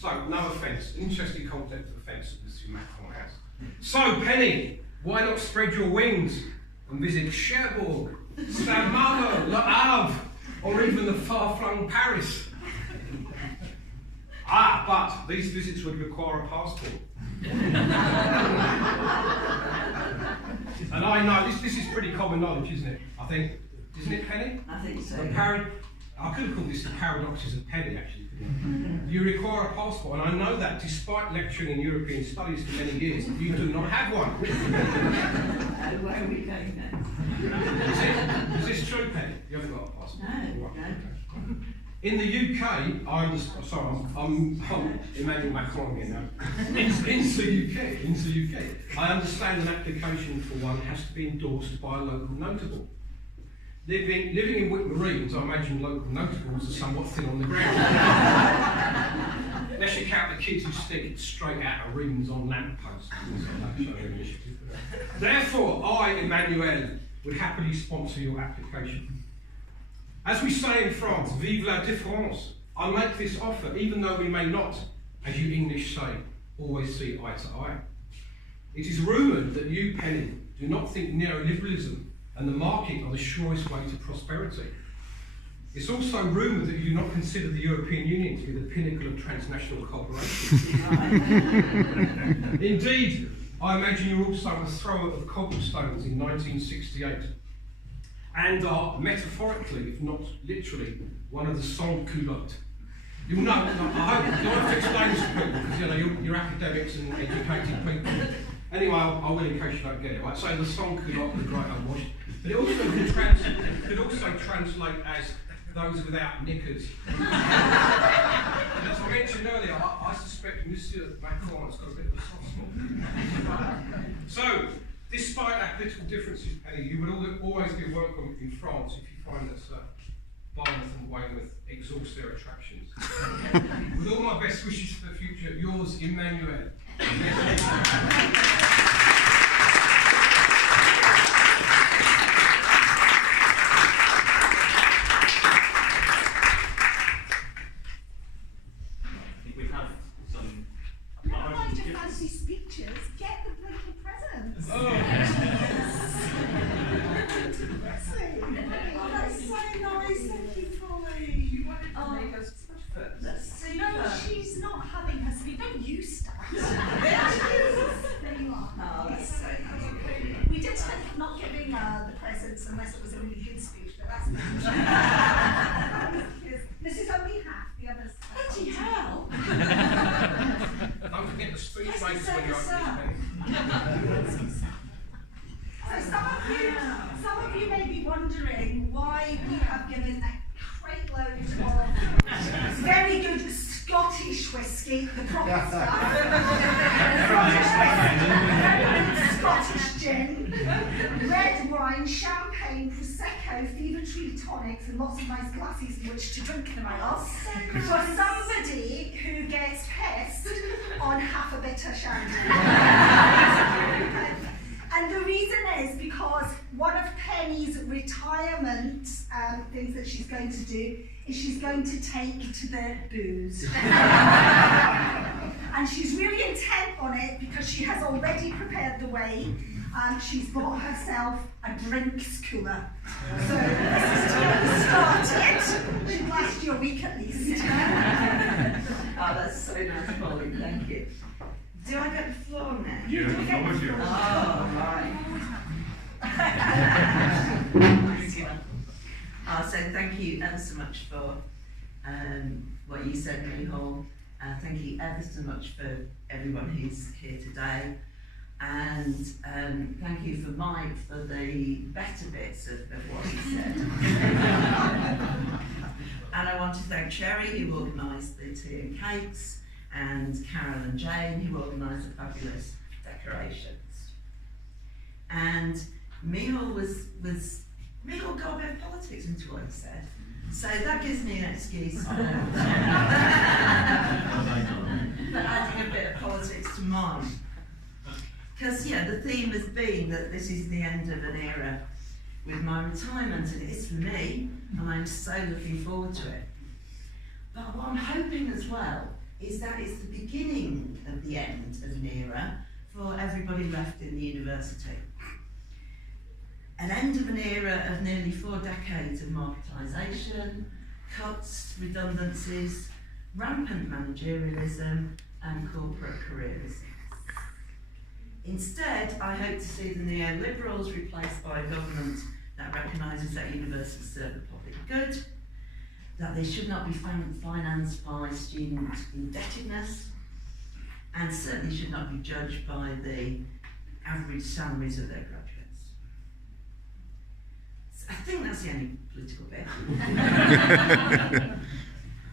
So, no offence, interesting concept of offence that Mr. Macron has. So, Penny, why not spread your wings and visit Cherbourg, Saint-Malo, Le Havre, or even the far-flung Paris? But these visits would require a passport. And I know, this is pretty common knowledge, isn't it? I think, isn't it, Penny? I think so. I could have called this the paradoxes of Penny, actually. You require a passport, and I know that despite lecturing in European studies for many years, you do not have one. Where are we going now? Is this true, Penny? You haven't got a passport? No, Right. no. In the UK, I'm Emmanuel Macron here now. In the UK, I understand an application for one has to be endorsed by a local notable. Living in Whitmarines, I imagine local notables are somewhat thin on the ground. Unless you count the kids who stick straight out of rings on lampposts. Therefore, I, Emmanuel, would happily sponsor your application. As we say in France, vive la différence. I make this offer, even though we may not, as you English say, always see eye to eye. It is rumoured that you, Penny, do not think neoliberalism and the market are the surest way to prosperity. It's also rumoured that you do not consider the European Union to be the pinnacle of transnational cooperation. Indeed, I imagine you're also a thrower of cobblestones in 1968, and are metaphorically, if not literally, one of the sans-culottes. You'll know, I hope, you don't have to explain this to people, because you know, you're academics and educated people. Anyway, I will in case you don't get it. I'd say the sans-culotte, the great unwashed. But it also could also translate as those without knickers. And as I mentioned earlier, I suspect Monsieur Macron has got a bit of a soft spot. So, despite our political differences, Penny, you would always be welcome in France if you find that Barmouth and Weymouth exhaust their attractions. With all my best wishes for the future, yours, Emmanuel. Speeches, get the bloody presents. Oh. That's so nice, thank you, Polly. You wanted to make us first. That's super. No, she's not having her speech. Don't you start. There you are. Oh, that's so nice. We did end up not giving the presents unless it was a really good speech, but that's this is only half, the others. Bloody hell! Don't forget the speech makers when you're up So some of you may be wondering why we have given a crate load of very good Scottish whiskey, the proper stuff, Scottish gin, red wine, champagne, prosecco, fever tree tonics, and lots of nice glasses in which to drink them out of, for somebody who gets pissed on half a bitter shandy. And the reason is because one of Penny's retirement things that she's going to do is she's going to take to the booze. And she's really intent on it because she has already prepared the way. She's bought herself a drinks cooler. So this is to get started. Should last you a week at least. Oh, that's so nice, Polly, thank you. Do I get the floor now? Yeah, the floor is yours. Oh, right. So thank you ever so much for what you said, Mihal. Thank you ever so much for everyone who's here today. And thank you for Mike for the better bits of what he said. And I want to thank Cherry, who organised the tea and cakes, and Carol and Jane, who organised the fabulous decorations. And Mihal Mihal got a bit of politics into what he said. So that gives me an excuse for adding a bit of politics to mine. Because, yeah, the theme has been that this is the end of an era with my retirement, and it is for me, and I'm so looking forward to it. But what I'm hoping as well is that it's the beginning of the end of an era for everybody left in the university. An end of an era of nearly 4 decades of marketisation, cuts, redundancies, rampant managerialism and corporate careerism. Instead, I hope to see the neoliberals replaced by a government that recognises that universities serve the public good, that they should not be financed by student indebtedness, and certainly should not be judged by the average salaries of their graduates. So I think that's the only political bit.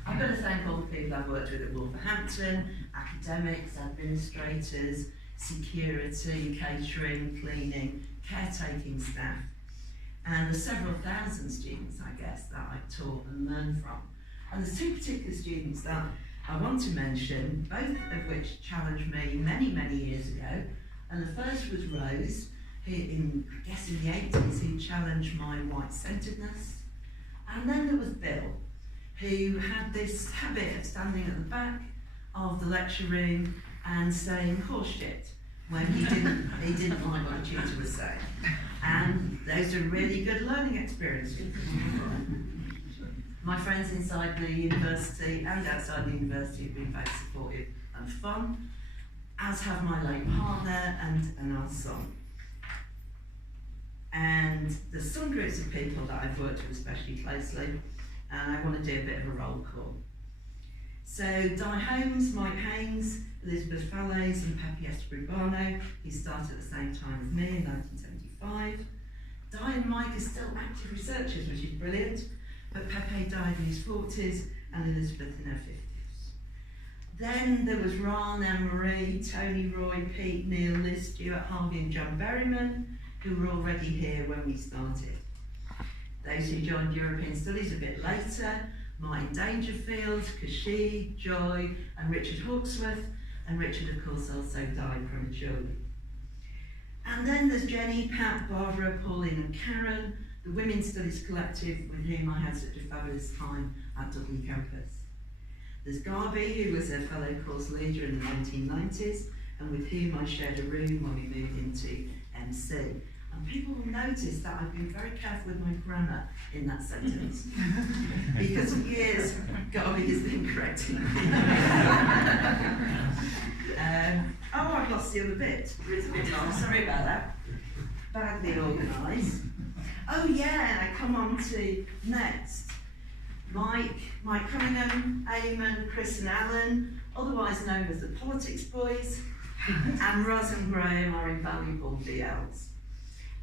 I've got to thank all the people I've worked with at Wolverhampton, academics, administrators, security, catering, cleaning, caretaking staff, and the several thousand students, I guess, that I've taught and learned from. And there's 2 particular students that I want to mention, both of which challenged me many, many years ago. And the first was Rose, who in the 80s, who challenged my white-centeredness. And then there was Bill, who had this habit of standing at the back of the lecture room and saying horse shit when he didn't like what the tutor was saying. And those are really good learning experiences. My friends inside the university and outside the university have been very supportive and fun, as have my late partner and our son. And there's some groups of people that I've worked with especially closely, and I want to do a bit of a roll call. So Di Holmes, Mike Haynes, Elizabeth Fallais and Pepe Estebrubano, who started at the same time as me in 1975. Di and Mike are still active researchers, which is brilliant, but Pepe died in his 40s and Elizabeth in her 50s. Then there was Ron, Anne-Marie, Tony, Roy, Pete, Neil, Liz, Stuart, Harvey and John Berryman, who were already here when we started. Those who joined European Studies a bit later, Martin Dangerfield, Kashi, Joy and Richard Hawksworth, and Richard of course also died prematurely. And then there's Jenny, Pat, Barbara, Pauline and Karen, the Women's Studies Collective with whom I had such a fabulous time at Dudley campus. There's Garby, who was a fellow course leader in the 1990s and with whom I shared a room when we moved into MC. And people will notice that I've been very careful with my grammar in that sentence. Because for years, Garby has been correcting me. Oh, I've lost the other bit. It's a bit long, sorry about that. Badly organised. Oh yeah, I come on to next. Mike Cunningham, Eamon, Chris and Alan, otherwise known as the Politics Boys, and Roz and Graham are invaluable DLs.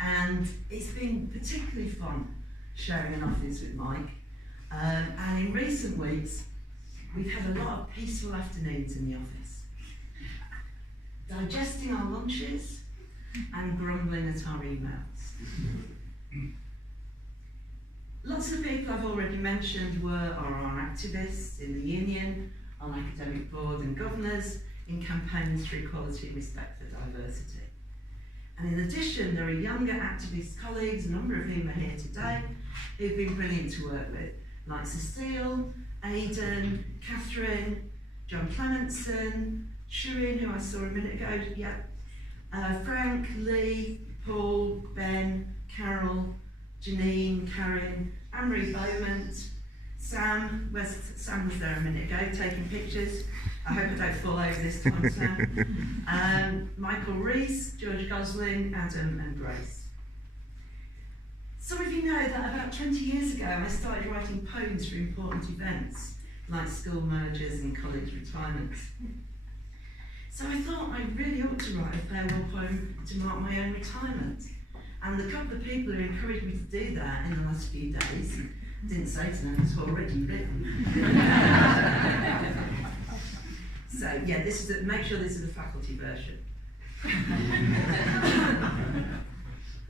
And it's been particularly fun sharing an office with Mike. And in recent weeks, we've had a lot of peaceful afternoons in the office, digesting our lunches and grumbling at our emails. Lots of the people I've already mentioned are our activists in the union, on academic board and governors, in campaigns for equality and respect for diversity. And in addition, there are younger activist colleagues, a number of whom are here today, who've been brilliant to work with, like Cecile, Aidan, Catherine, John Clementson, Shirin, who I saw a minute ago, Frank, Lee, Paul, Ben, Carol, Janine, Karen, Anne-Marie Beaumont, Sam was there a minute ago taking pictures. I hope I don't fall over this time, Sam. Michael Rees, George Gosling, Adam and Grace. Some of you know that about 20 years ago I started writing poems for important events like school mergers and college retirements. So I thought I really ought to write a farewell poem to mark my own retirement. And the couple of people who encouraged me to do that in the last few days didn't say to them it's already written. So yeah, make sure this is the faculty version.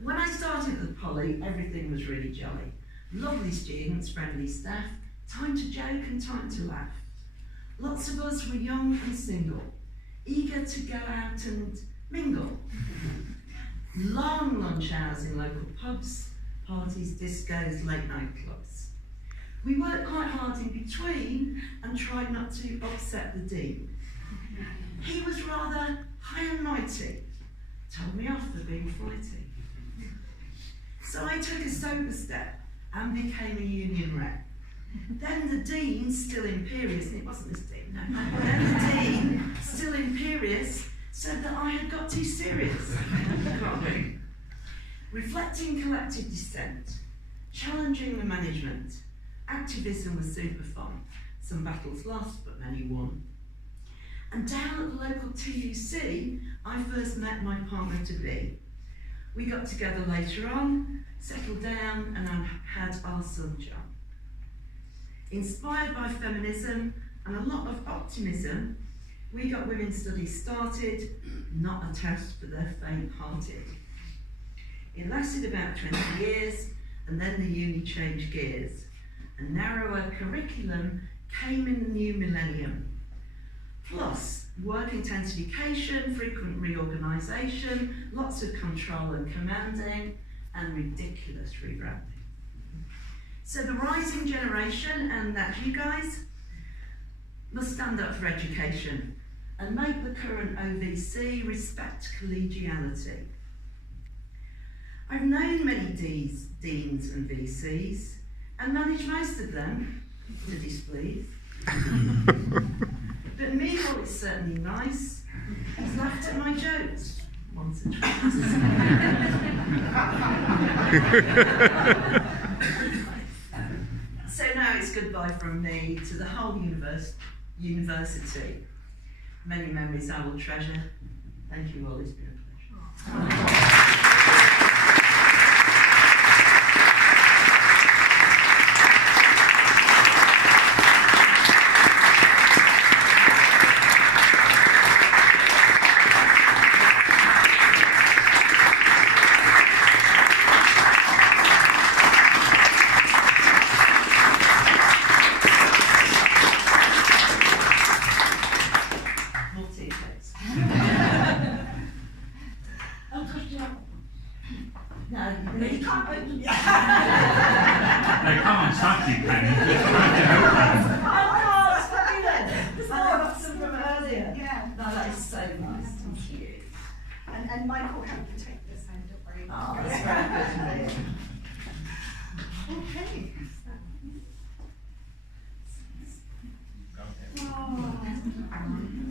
When I started at the Poly, everything was really jolly. Lovely students, friendly staff, time to joke and time to laugh. Lots of us were young and single, eager to go out and mingle. Long lunch hours in local pubs, parties, discos, late night clubs. We worked quite hard in between and tried not to upset the dean. He was rather high and mighty, told me off for being flighty. So I took a sober step and became a union rep. Then the dean, still imperious, and it wasn't this dean, no. Then the dean, still imperious, said that I had got too serious. Reflecting collective dissent, challenging the management, activism was super fun. Some battles lost, but many won. And down at the local TUC, I first met my partner-to-be. We got together later on, settled down, and had our son John. Inspired by feminism and a lot of optimism, we got women's studies started, not a test for the faint-hearted. It lasted about 20 years, and then the uni changed gears. A narrower curriculum came in the new millennium. Plus, work intensification, frequent reorganisation, lots of control and commanding, and ridiculous rebranding. So the rising generation, and that's you guys, must stand up for education and make the current OVC respect collegiality. I've known many deans and VCs, and managed most of them, to displease. But Michael is certainly nice. He's laughed at my jokes once or twice. So now it's goodbye from me to the whole university. Many memories I will treasure. Thank you all, it's been a pleasure. And Michael helped take this home, don't worry. Oh, that's very good. Okay. Go ahead. Oh.